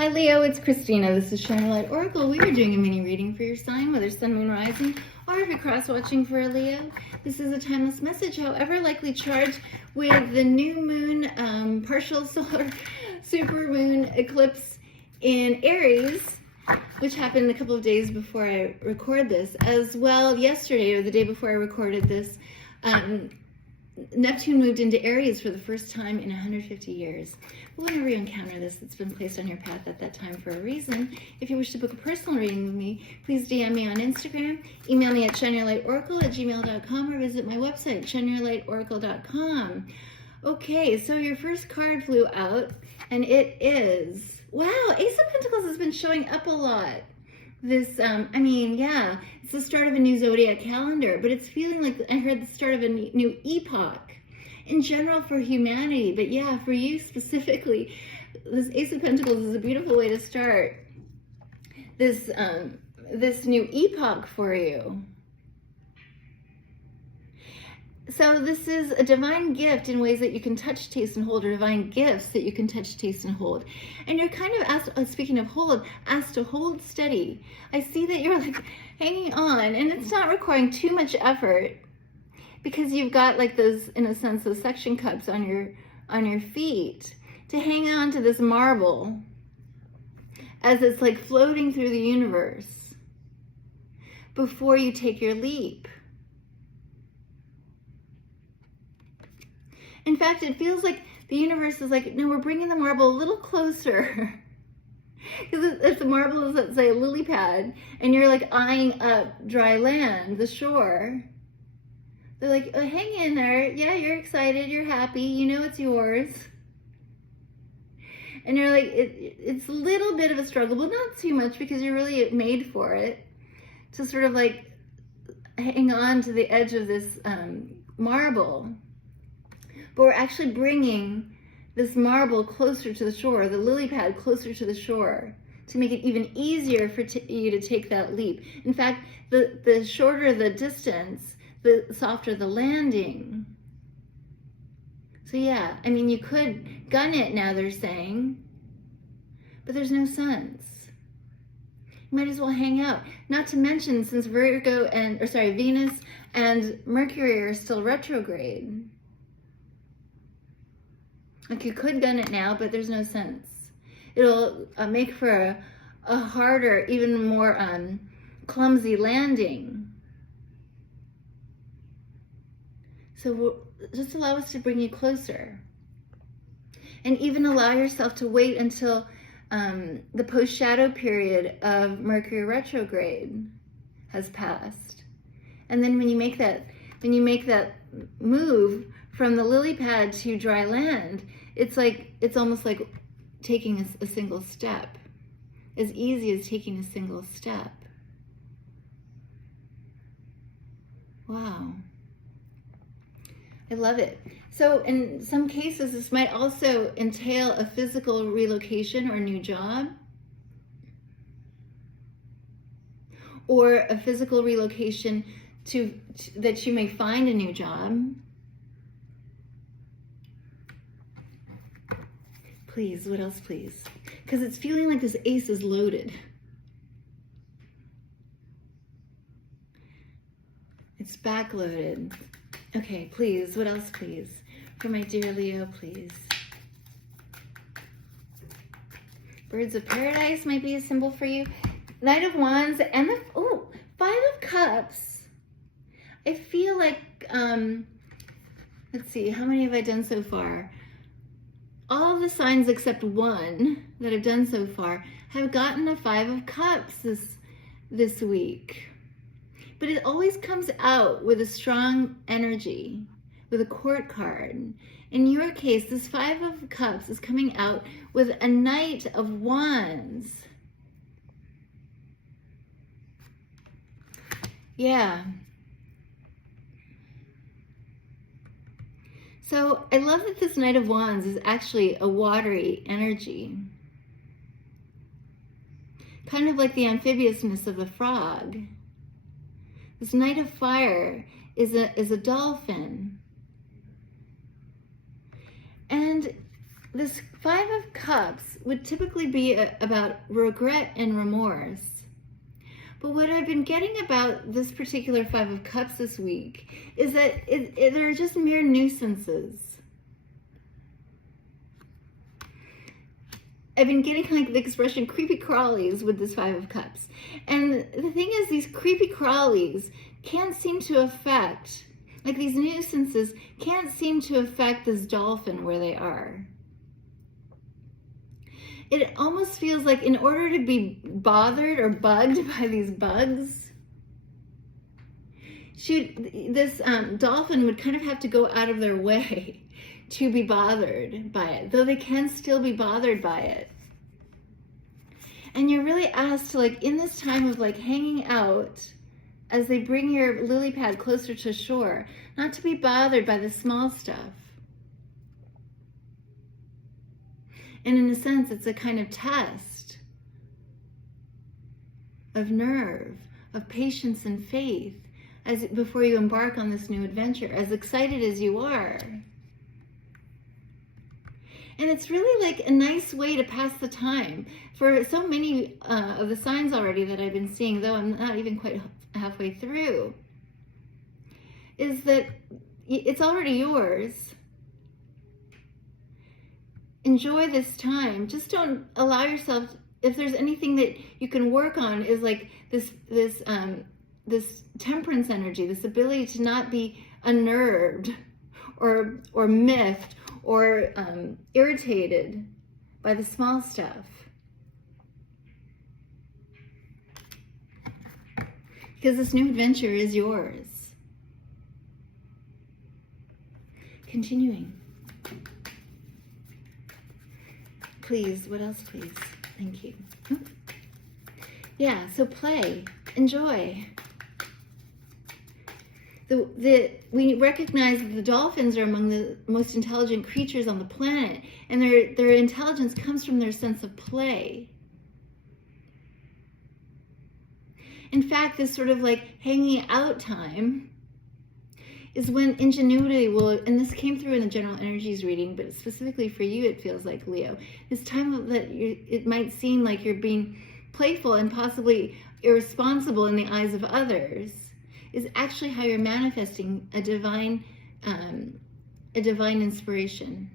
Hi Leo, it's Christina. This is Shine Your Light Oracle. We are doing a mini reading for your sign, whether Sun, Moon, Rising, or if you're cross-watching for a Leo. This is a timeless message, however likely charged with the new moon, partial solar super moon eclipse in Aries, which happened a couple of days before I record this. As well, yesterday or the day before I recorded this, Neptune moved into Aries for the first time in 150 years. Whenever you encounter this, it's been placed on your path at that time for a reason. If you wish to book a personal reading with me, please DM me on Instagram, email me at shineyourlightoracle@gmail.com, or visit my website, shineyourlightoracle.com. Okay, so your first card flew out, and it is, wow, Ace of Pentacles has been showing up a lot. This, yeah, it's the start of a new zodiac calendar, but it's feeling like, I heard, the start of a new epoch in general for humanity. But yeah, for you specifically, this Ace of Pentacles is a beautiful way to start this, this new epoch for you. So this is a divine gift in ways that you can touch, taste, and hold, or divine gifts that you can touch, taste, and hold. And you're kind of asked, speaking of hold, asked to hold steady. I see that you're like hanging on, and it's not requiring too much effort because you've got like those, in a sense, those suction cups on your feet to hang on to this marble as it's like floating through the universe before you take your leap. In fact, it feels like the universe is like, no, we're bringing the marble a little closer. Because if the marble is, let's say, a lily pad, and you're like eyeing up dry land, the shore, they're like, oh, hang in there. Yeah, you're excited. You're happy. You know it's yours. And you're like, it's a little bit of a struggle, but not too much because you're really made for it, to sort of like hang on to the edge of this marble. But we're actually bringing this marble closer to the shore, the lily pad closer to the shore, to make it even easier for you to take that leap. In fact, the shorter the distance, the softer the landing. So yeah, I mean, you could gun it now, they're saying, but there's no sense. You might as well hang out. Not to mention, since Venus and Mercury are still retrograde. Like, you could gun it now, but there's no sense. It'll make for a harder, even more clumsy landing. So just allow us to bring you closer. And even allow yourself to wait until the post-shadow period of Mercury retrograde has passed. And then when you make that move from the lily pad to dry land, it's almost like taking a single step, as easy as taking a single step. Wow. I love it. So in some cases, this might also entail a physical relocation or a new job, or a physical relocation that you may find a new job. Please, what else, please? Because it's feeling like this ace is loaded. It's backloaded. Okay, please, what else, please? For my dear Leo, please. Birds of Paradise might be a symbol for you. Knight of Wands and the, Five of Cups. I feel like, let's see, how many have I done so far? All of the signs except one that I've done so far have gotten a Five of Cups this week. But it always comes out with a strong energy, with a court card. In your case, this Five of Cups is coming out with a Knight of Wands. Yeah. So I love that this Knight of Wands is actually a watery energy. Kind of like the amphibiousness of the frog. This Knight of Fire is a dolphin. And this Five of Cups would typically be about regret and remorse. But what I've been getting about this particular Five of Cups this week is that they're just mere nuisances. I've been getting like the expression creepy crawlies with this Five of Cups. And the thing is, these creepy crawlies can't seem to affect, like these nuisances can't seem to affect this dolphin where they are. It almost feels like in order to be bothered or bugged by these bugs, this dolphin would kind of have to go out of their way to be bothered by it, though they can still be bothered by it. And you're really asked to, like, in this time of like hanging out, as they bring your lily pad closer to shore, not to be bothered by the small stuff. And in a sense, it's a kind of test of nerve, of patience and faith before you embark on this new adventure, as excited as you are. And it's really like a nice way to pass the time. For so many of the signs already that I've been seeing, though I'm not even quite halfway through, is that it's already yours. Enjoy this time. Just don't allow yourself, if there's anything that you can work on, is like this temperance energy, this ability to not be unnerved or miffed or irritated by the small stuff. Because this new adventure is yours. Continuing. Please, what else, please? Thank you. Yeah, so play, enjoy. We recognize that the dolphins are among the most intelligent creatures on the planet, and their intelligence comes from their sense of play. In fact, this sort of like hanging out time is when ingenuity will, and this came through in the general energies reading, but specifically for you, it feels like, Leo, this time that it might seem like you're being playful and possibly irresponsible in the eyes of others, is actually how you're manifesting a divine inspiration.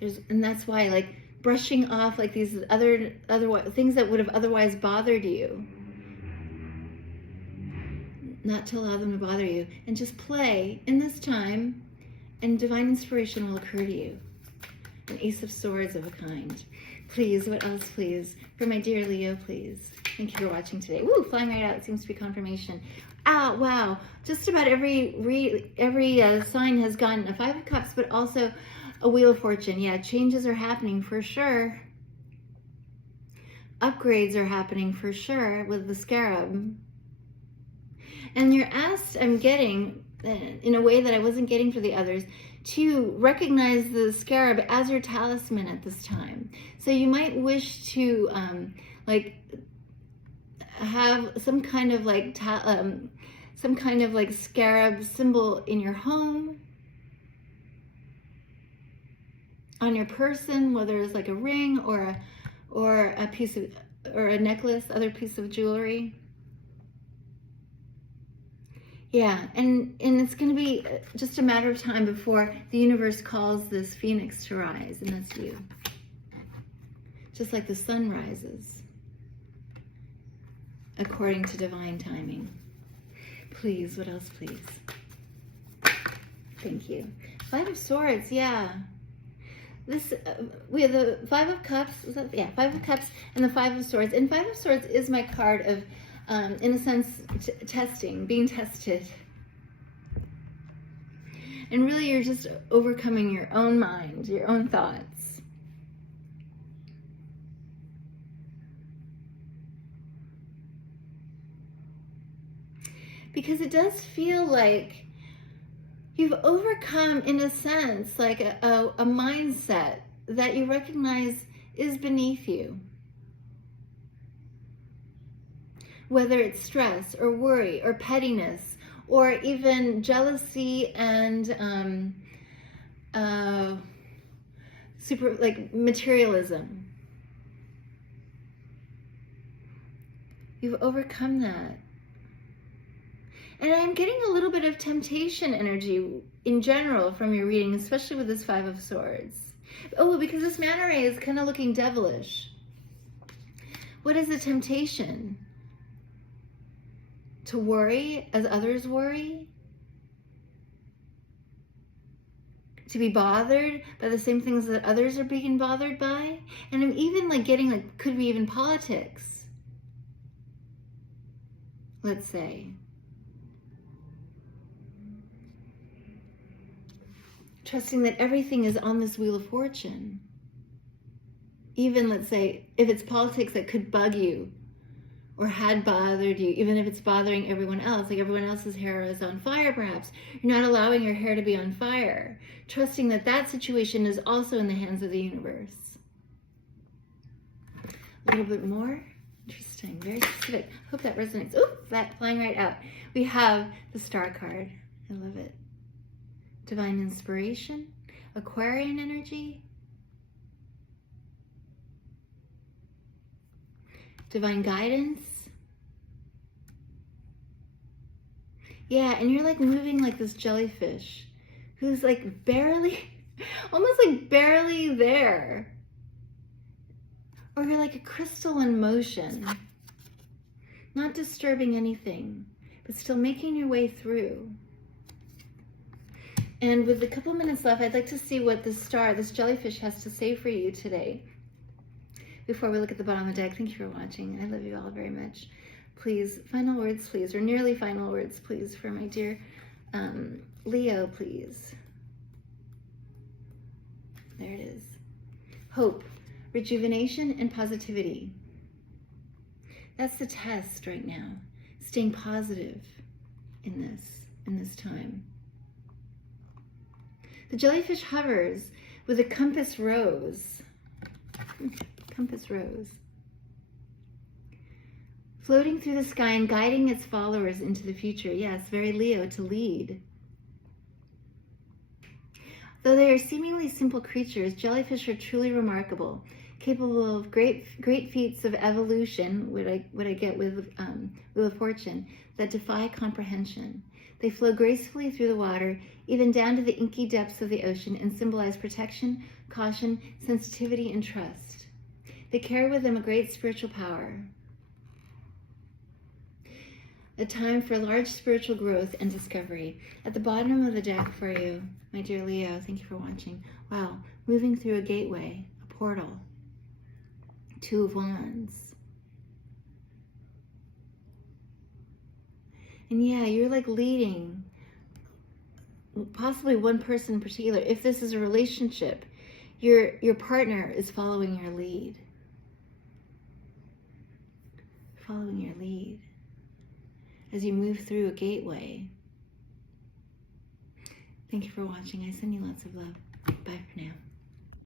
And that's why, like, brushing off like these other things that would have otherwise bothered you, not to allow them to bother you, and just play in this time, and divine inspiration will occur to you. An Ace of Swords of a kind. Please, what else, please? For my dear Leo, please. Thank you for watching today. Woo, flying right out. It seems to be confirmation. Ah, wow. Just about every sign has gotten a Five of Cups, but also a Wheel of Fortune. Yeah, changes are happening for sure. Upgrades are happening for sure with the Scarab. And you're asked, I'm getting, in a way that I wasn't getting for the others, to recognize the Scarab as your talisman at this time. So you might wish to like have some kind of like scarab symbol in your home, on your person, whether it's like a ring or a piece of, or a necklace, other piece of jewelry. Yeah, and it's going to be just a matter of time before the universe calls this phoenix to rise, and that's you. Just like the sun rises, according to divine timing. Please, what else, please? Thank you. Five of Swords, yeah. This we have the Five of Cups. Yeah, Five of Cups and the Five of Swords. And Five of Swords is my card of, in a sense, testing, being tested. And really, you're just overcoming your own mind, your own thoughts. Because it does feel like you've overcome, in a sense, like a mindset that you recognize is beneath you. Whether it's stress or worry or pettiness or even jealousy and super like materialism. You've overcome that. And I'm getting a little bit of temptation energy in general from your reading, especially with this Five of Swords. Oh, because this manta ray is kind of looking devilish. What is the temptation? To worry as others worry? To be bothered by the same things that others are being bothered by? And I'm even like getting like, could be even politics. Let's say. Trusting that everything is on this Wheel of Fortune. Even, let's say, if it's politics that could bug you or had bothered you, even if it's bothering everyone else, like everyone else's hair is on fire perhaps, you're not allowing your hair to be on fire. Trusting that that situation is also in the hands of the universe. A little bit more. Interesting, very specific. Hope that resonates. Oop, that flying right out. We have the Star card. I love it. Divine inspiration, Aquarian energy, divine guidance. Yeah, and you're like moving like this jellyfish who's like barely, almost like barely there. Or you're like a crystal in motion, not disturbing anything, but still making your way through. And with a couple minutes left, I'd like to see what this star, this jellyfish, has to say for you today. Before we look at the bottom of the deck, thank you for watching. I love you all very much. Please, final words, please, or nearly final words, please, for my dear Leo, please. There it is. Hope, rejuvenation, and positivity. That's the test right now. Staying positive in this time. The jellyfish hovers with a compass rose. Compass rose. Floating through the sky and guiding its followers into the future. Yes, very Leo to lead. Though they are seemingly simple creatures, jellyfish are truly remarkable, capable of great feats of evolution, what I get with Wheel of Fortune, that defy comprehension. They flow gracefully through the water, even down to the inky depths of the ocean, and symbolize protection, caution, sensitivity, and trust. They carry with them a great spiritual power. A time for large spiritual growth and discovery. At the bottom of the deck for you, my dear Leo, thank you for watching. Wow, moving through a gateway, a portal. Two of Wands. And yeah, you're like leading, possibly one person in particular. If this is a relationship, your partner is following your lead. Following your lead as you move through a gateway. Thank you for watching. I send you lots of love. Bye for now.